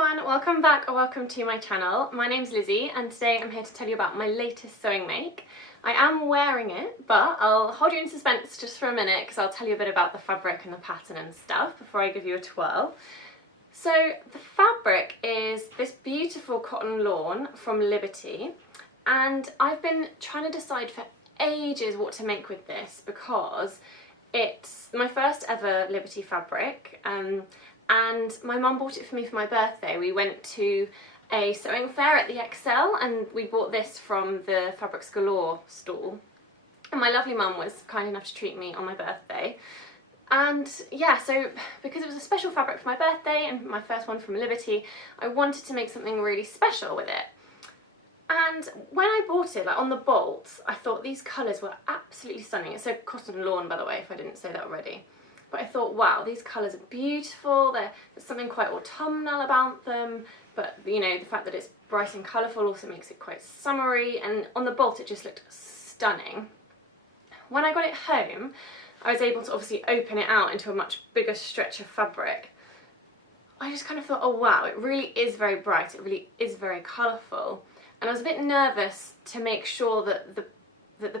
everyone, welcome back or welcome to my channel. My name's Lizzie and today I'm here to tell you about my latest sewing make. I am wearing it, but I'll hold you in suspense just for a minute because I'll tell you a bit about the fabric and the pattern and stuff before I give you a twirl. So the fabric is this beautiful cotton lawn from Liberty, and I've been trying to decide for ages what to make with this because it's my first ever Liberty fabric. And my mum bought it for me for my birthday. We went to a sewing fair at the Excel and we bought this from the Fabrics Galore stall. And my lovely mum was kind enough to treat me on my birthday. And yeah, so because it was a special fabric for my birthday and my first one from Liberty, I wanted to make something really special with it. And when I bought it, like on the bolts, I thought these colours were absolutely stunning. It's a cotton lawn, by the way, if I didn't say that already. But I thought, wow, these colours are beautiful, there's something quite autumnal about them, but you know, the fact that it's bright and colourful also makes it quite summery, and on the bolt it just looked stunning. When I got it home, I was able to obviously open it out into a much bigger stretch of fabric. I just kind of thought, oh wow, it really is very bright, it really is very colourful, and I was a bit nervous to make sure that the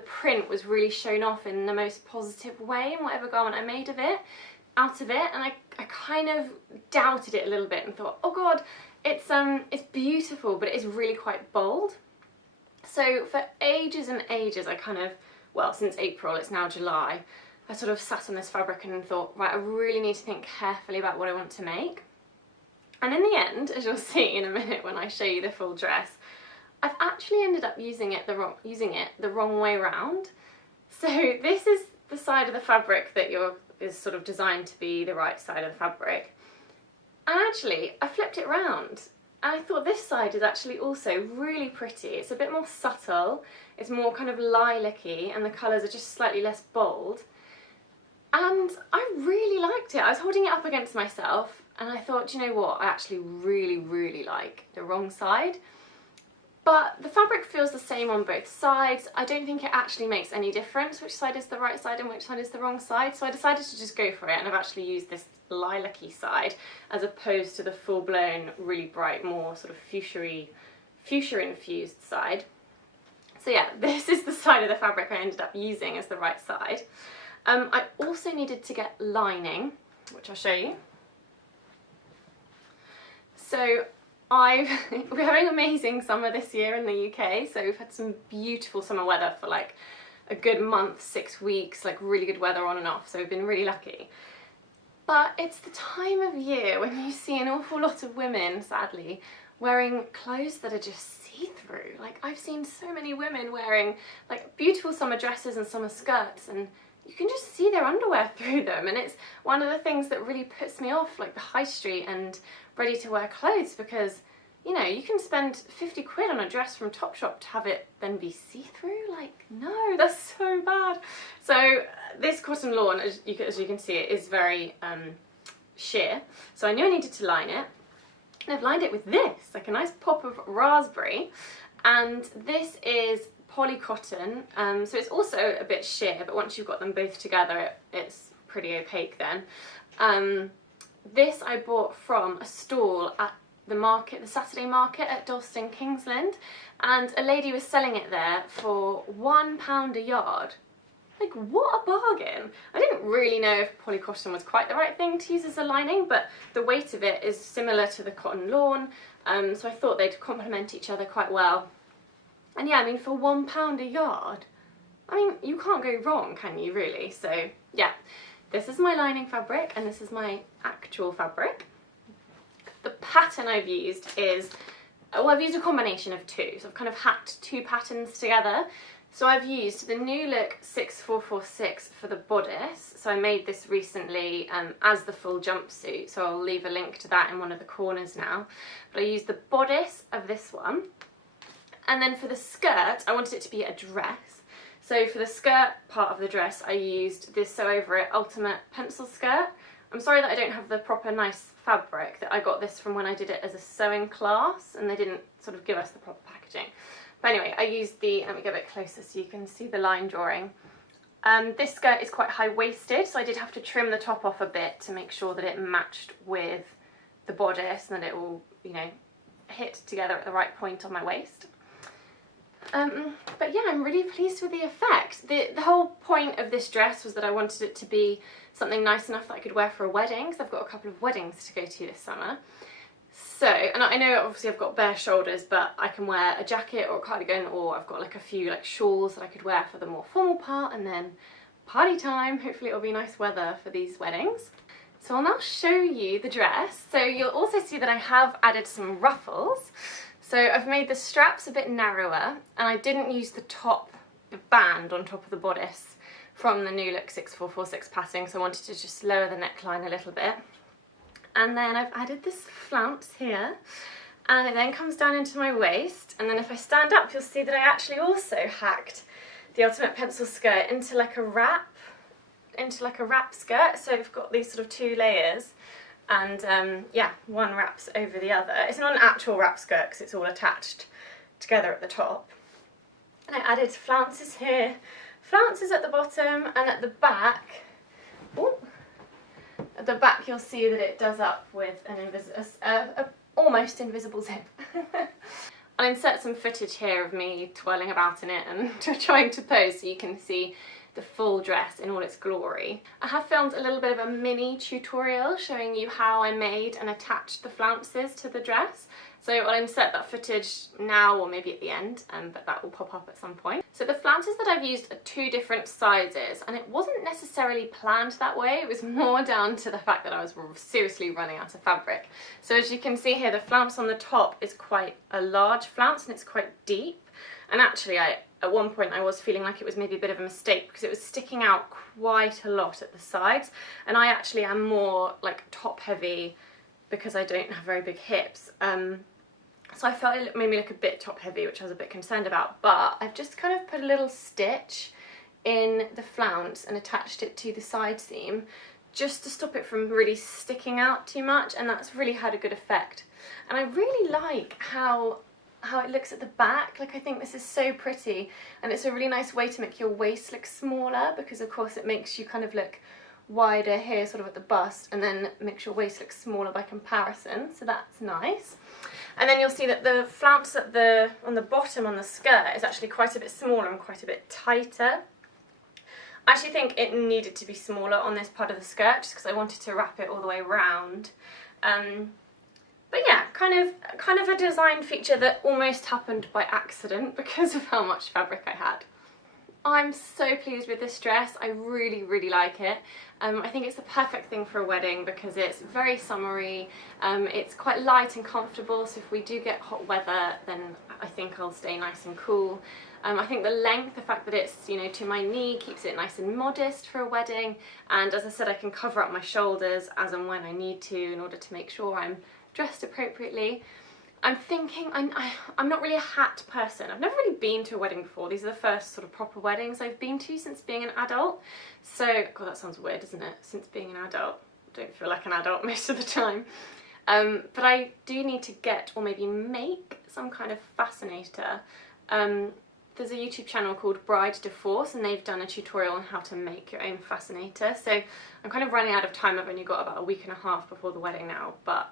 print was really shown off in the most positive way in whatever garment I made out of it, and I kind of doubted it a little bit and thought, oh god, it's beautiful, but it is really quite bold. So for ages and ages I kind of, well, since April, it's now July, I sort of sat on this fabric and thought, right, I really need to think carefully about what I want to make. And in the end, as you'll see in a minute when I show you the full dress, I've actually ended up using it the wrong way round. So this is the side of the fabric that is sort of designed to be the right side of the fabric. And actually, I flipped it round. And I thought this side is actually also really pretty. It's a bit more subtle, it's more kind of lilac-y, and the colours are just slightly less bold. And I really liked it. I was holding it up against myself and I thought, you know what, I actually really like the wrong side. But the fabric feels the same on both sides. I don't think it actually makes any difference which side is the right side and which side is the wrong side. So I decided to just go for it, and I've actually used this lilac-y side as opposed to the full-blown, really bright, more sort of fuchsia infused side. So yeah, this is the side of the fabric I ended up using as the right side. I also needed to get lining, which I'll show you. So we're having amazing summer this year in the UK, so we've had some beautiful summer weather for like a good month, 6 weeks, like really good weather on and off, so we've been really lucky. But it's the time of year when you see an awful lot of women, sadly, wearing clothes that are just see-through. Like, I've seen so many women wearing like beautiful summer dresses and summer skirts, and you can just see their underwear through them, and it's one of the things that really puts me off like the high street and ready-to-wear clothes, because you know, you can spend 50 quid on a dress from Topshop to have it then be see-through. Like, no, that's so bad. So this cotton lawn, as you can see, it is very sheer, so I knew I needed to line it, and I've lined it with this, like a nice pop of raspberry, and this is poly cotton, so it's also a bit sheer, but once you've got them both together it's pretty opaque then. This I bought from a stall at the market, the Saturday market at Dalston, Kingsland, and a lady was selling it there for £1 a yard. Like, what a bargain! I didn't really know if poly cotton was quite the right thing to use as a lining, but the weight of it is similar to the cotton lawn, so I thought they'd complement each other quite well. And yeah, I mean, for £1 a yard, I mean, you can't go wrong, can you, really? So yeah, this is my lining fabric and this is my actual fabric. The pattern I've used is, well, I've used a combination of two, so I've kind of hacked two patterns together. So I've used the New Look 6446 for the bodice, so I made this recently as the full jumpsuit, so I'll leave a link to that in one of the corners now. But I used the bodice of this one, and then for the skirt I wanted it to be a dress. So for the skirt part of the dress I used this Sew Over It Ultimate Pencil Skirt. I'm sorry that I don't have the proper nice fabric, that I got this from when I did it as a sewing class and they didn't sort of give us the proper packaging. But anyway, I used the, let me get a bit closer so you can see the line drawing. This skirt is quite high-waisted, so I did have to trim the top off a bit to make sure that it matched with the bodice and that it will, you know, hit together at the right point on my waist. But yeah, I'm really pleased with the effect. The whole point of this dress was that I wanted it to be something nice enough that I could wear for a wedding, because I've got a couple of weddings to go to this summer. So, and I know obviously I've got bare shoulders, but I can wear a jacket or a cardigan, or I've got like a few like shawls that I could wear for the more formal part, and then party time, hopefully it'll be nice weather for these weddings. So I'll now show you the dress. So you'll also see that I have added some ruffles. So I've made the straps a bit narrower, and I didn't use the top band on top of the bodice from the new look 6446 pattern, so I wanted to just lower the neckline a little bit. And then I've added this flounce here, and it then comes down into my waist, and then if I stand up you'll see that I actually also hacked the ultimate pencil skirt into like a wrap skirt. So I've got these sort of two layers, and yeah, one wraps over the other. It's not an actual wrap skirt because it's all attached together at the top. And I added flounces here, flounces at the bottom, and at the back, ooh, at the back you'll see that it does up with an almost invisible zip. I'll insert some footage here of me twirling about in it and trying to pose so you can see the full dress in all its glory. I have filmed a little bit of a mini tutorial showing you how I made and attached the flounces to the dress. So I'll insert that footage now or maybe at the end, but that will pop up at some point. So the flounces that I've used are two different sizes, and it wasn't necessarily planned that way. It was more down to the fact that I was seriously running out of fabric. So as you can see here, the flounce on the top is quite a large flounce and it's quite deep. And actually at one point I was feeling like it was maybe a bit of a mistake because it was sticking out quite a lot at the sides, and I actually am more like top heavy because I don't have very big hips. So I felt it made me look a bit top heavy, which I was a bit concerned about, but I've just kind of put a little stitch in the flounce and attached it to the side seam just to stop it from really sticking out too much, and that's really had a good effect. And I really like how it looks at the back. Like, I think this is so pretty, and it's a really nice way to make your waist look smaller, because of course it makes you kind of look wider here sort of at the bust, and then makes your waist look smaller by comparison, so that's nice. And then you'll see that the flounce on the bottom on the skirt is actually quite a bit smaller and quite a bit tighter. I actually think it needed to be smaller on this part of the skirt just because I wanted to wrap it all the way around. But yeah, kind of a design feature that almost happened by accident because of how much fabric I had. I'm so pleased with this dress. I really, really like it. I think it's the perfect thing for a wedding because it's very summery, it's quite light and comfortable, so if we do get hot weather then I think I'll stay nice and cool. I think the length, the fact that it's, you know, to my knee, keeps it nice and modest for a wedding, and as I said, I can cover up my shoulders as and when I need to in order to make sure I'm dressed appropriately. I'm thinking, I'm not really a hat person. I've never really been to a wedding before. These are the first sort of proper weddings I've been to since being an adult. So, God, that sounds weird, doesn't it? Since being an adult. I don't feel like an adult most of the time. But I do need to get, or maybe make, some kind of fascinator. There's a YouTube channel called Bride de Force, and they've done a tutorial on how to make your own fascinator. So I'm kind of running out of time. I've only got about a week and a half before the wedding now, but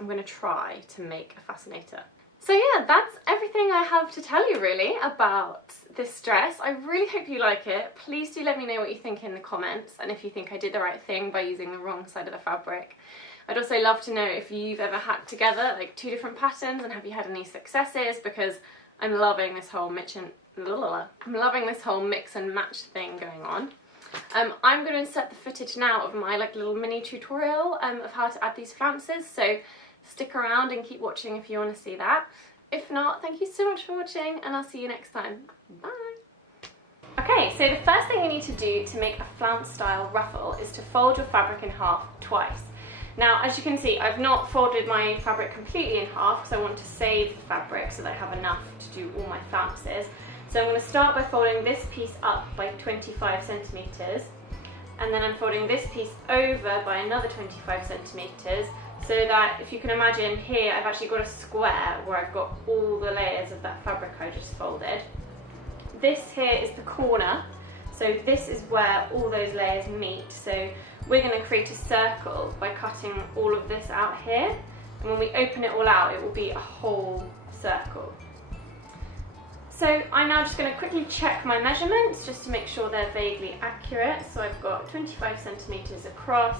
I'm going to try to make a fascinator. So yeah, that's everything I have to tell you really about this dress. I really hope you like it. Please do let me know what you think in the comments, and if you think I did the right thing by using the wrong side of the fabric. I'd also love to know if you've ever hacked together like two different patterns, and have you had any successes, because I'm loving this whole mix and match thing going on. I'm going to insert the footage now of my like little mini tutorial of how to add these flounces, so stick around and keep watching if you want to see that. If not, thank you so much for watching, and I'll see you next time. Bye! Okay, so the first thing you need to do to make a flounce style ruffle is to fold your fabric in half twice. Now, as you can see, I've not folded my fabric completely in half because I want to save the fabric so that I have enough to do all my flounces. So I'm going to start by folding this piece up by 25 centimetres, and then I'm folding this piece over by another 25 centimetres, so that if you can imagine here I've actually got a square where I've got all the layers of that fabric I just folded. This here is the corner, so this is where all those layers meet. So we're going to create a circle by cutting all of this out here. and when we open it all out, it will be a whole circle. So I'm now just going to quickly check my measurements just to make sure they're vaguely accurate. So I've got 25 centimetres across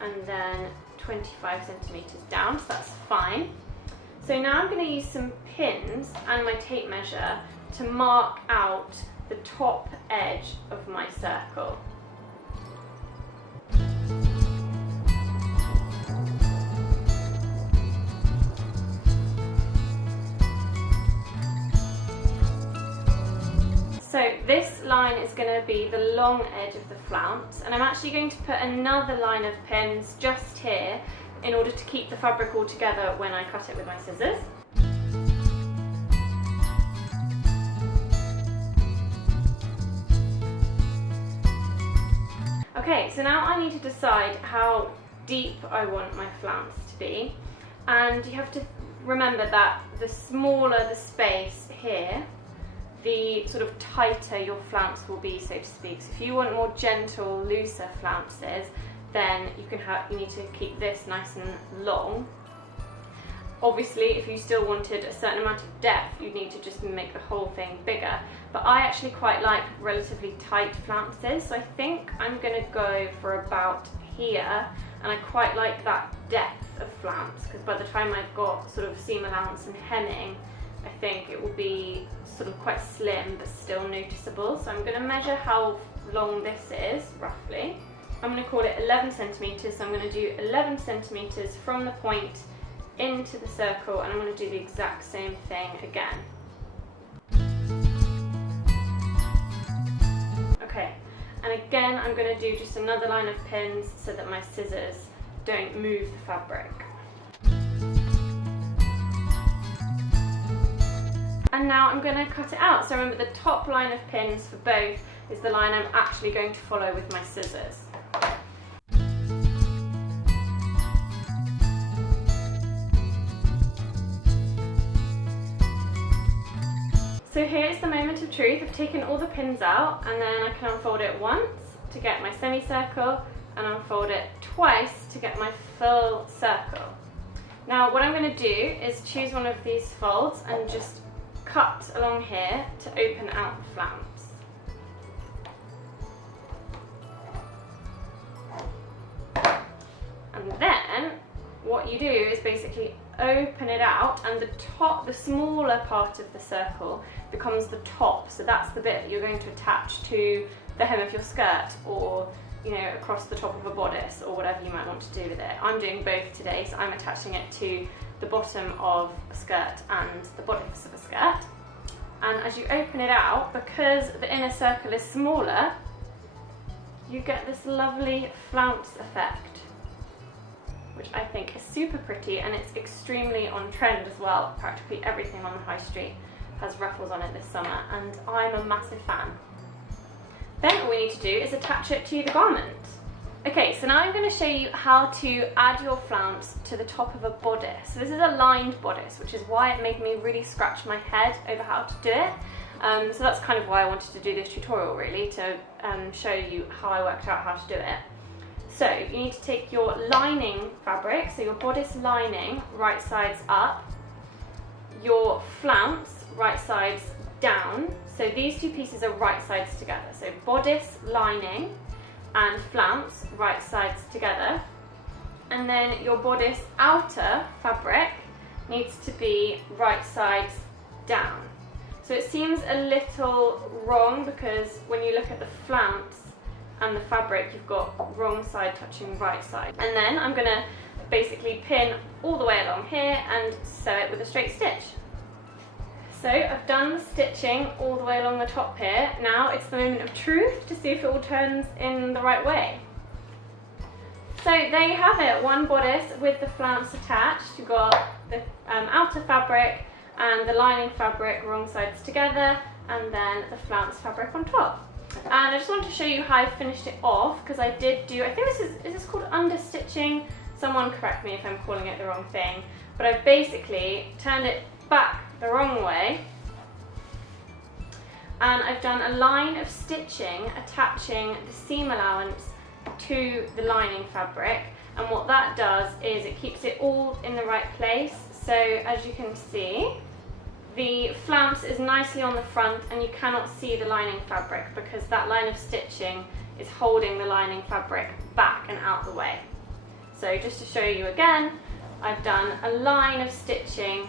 and then 25 centimetres down, so that's fine. So now I'm going to use some pins and my tape measure to mark out the top edge of my circle. So this line is going to be the long edge of the flounce, and I'm actually going to put another line of pins just here in order to keep the fabric all together when I cut it with my scissors. Okay, so now I need to decide how deep I want my flounce to be, and you have to remember that the smaller the space here, the sort of tighter your flounce will be, so to speak. So if you want more gentle, looser flounces, then you need to keep this nice and long. Obviously, if you still wanted a certain amount of depth, you'd need to just make the whole thing bigger. But I actually quite like relatively tight flounces, so I think I'm going to go for about here, and I quite like that depth of flounce, because by the time I've got sort of seam allowance and hemming, I think it will be sort of quite slim but still noticeable. So I'm going to measure how long this is, roughly. I'm going to call it 11 centimetres, so I'm going to do 11 centimetres from the point into the circle, and I'm going to do the exact same thing again. Okay, and again I'm going to do just another line of pins so that my scissors don't move the fabric. And now I'm going to cut it out. So remember, the top line of pins for both is the line I'm actually going to follow with my scissors. So here's the moment of truth. I've taken all the pins out, and then I can unfold it once to get my semicircle and unfold it twice to get my full circle. Now what I'm going to do is choose one of these folds and just cut along here to open out the flounce. And then what you do is basically open it out, and the smaller part of the circle becomes the top. So that's the bit that you're going to attach to the hem of your skirt, or across the top of a bodice, or whatever you might want to do with it. I'm doing both today, so I'm attaching it to the bottom of a skirt and the bodice of a skirt. And as you open it out, because the inner circle is smaller, you get this lovely flounce effect, which I think is super pretty, and it's extremely on trend as well. Practically everything on the high street has ruffles on it this summer, and I'm a massive fan. Then all we need to do is attach it to the garment. Okay, so now I'm going to show you how to add your flounce to the top of a bodice. So this is a lined bodice, which is why it made me really scratch my head over how to do it. So that's kind of why I wanted to do this tutorial, really, to show you how I worked out how to do it. So you need to take your lining fabric, so your bodice lining, right sides up, your flounce, right sides down. So these two pieces are right sides together. So bodice lining and flounce, right sides together. And then your bodice outer fabric needs to be right sides down. So it seems a little wrong because when you look at the flounce and the fabric, you've got wrong side touching right side. And then I'm going to basically pin all the way along here and sew it with a straight stitch. So I've done the stitching all the way along the top here. Now it's the moment of truth to see if it all turns in the right way. So there you have it, one bodice with the flounce attached. You've got the outer fabric and the lining fabric wrong sides together, and then the flounce fabric on top. And I just wanted to show you how I finished it off, because I did do, I think is this called understitching? Someone correct me if I'm calling it the wrong thing. But I've basically turned it back the wrong way, and I've done a line of stitching attaching the seam allowance to the lining fabric, and what that does is it keeps it all in the right place. So as you can see, the flounce is nicely on the front and you cannot see the lining fabric because that line of stitching is holding the lining fabric back and out the way. So just to show you again, I've done a line of stitching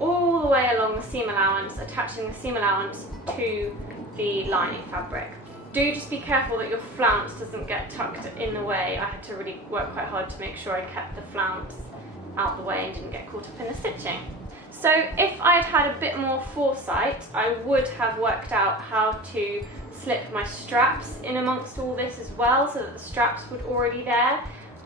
all the way along the seam allowance, attaching the seam allowance to the lining fabric. Do just be careful that your flounce doesn't get tucked in the way. I had to really work quite hard to make sure I kept the flounce out the way and didn't get caught up in the stitching. So if I'd had a bit more foresight, I would have worked out how to slip my straps in amongst all this as well, so that the straps were already there,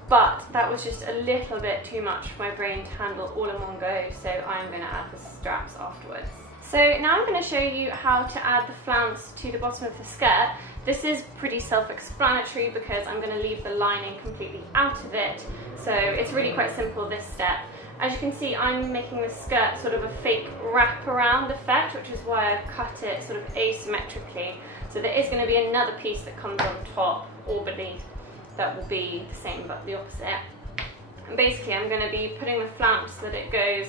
but that was just a little bit too much for my brain to handle all in one go, so I'm going to add the straps afterwards. So now I'm going to show you how to add the flounce to the bottom of the skirt. This is pretty self-explanatory because I'm going to leave the lining completely out of it, so it's really quite simple, this step. As you can see, I'm making the skirt sort of a fake wrap-around effect, which is why I've cut it sort of asymmetrically. So there is going to be another piece that comes on top or beneath that will be the same but the opposite. And basically I'm going to be putting the flounce so that it goes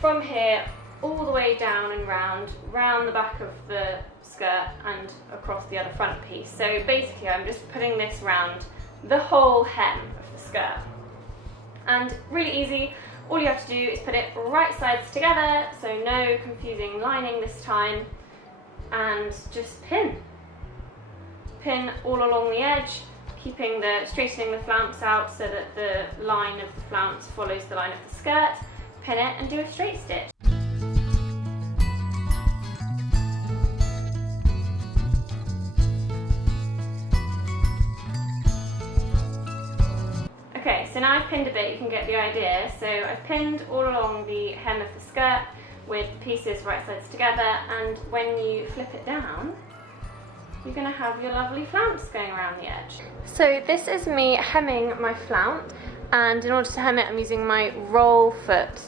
from here all the way down and round the back of the skirt and across the other front piece. So basically I'm just putting this round the whole hem of the skirt. And really easy, all you have to do is put it right sides together, so no confusing lining this time, and just pin all along the edge, straightening the flounce out so that the line of the flounce follows the line of the skirt, pin it and do a straight stitch. Okay, so now I've pinned a bit, you can get the idea. So I've pinned all along the hem of the skirt with the pieces right sides together, and when you flip it down, you're going to have your lovely flounce going around the edge. So this is me hemming my flounce, and in order to hem it I'm using my roll foot,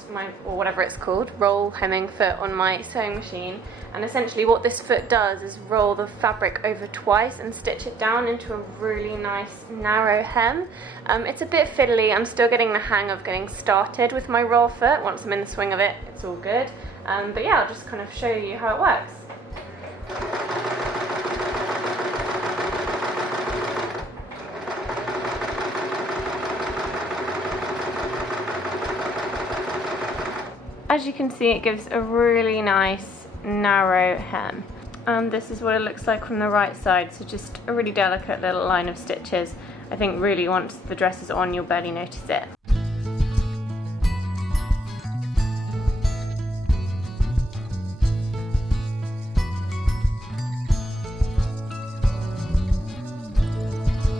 or whatever it's called, roll hemming foot on my sewing machine. And essentially what this foot does is roll the fabric over twice and stitch it down into a really nice narrow hem. It's a bit fiddly, I'm still getting the hang of getting started with my roll foot. Once I'm in the swing of it, it's all good. But yeah, I'll just kind of show you how it works. As you can see, it gives a really nice narrow hem, and this is what it looks like from the right side, so just a really delicate little line of stitches. I think really once the dress is on you'll barely notice it.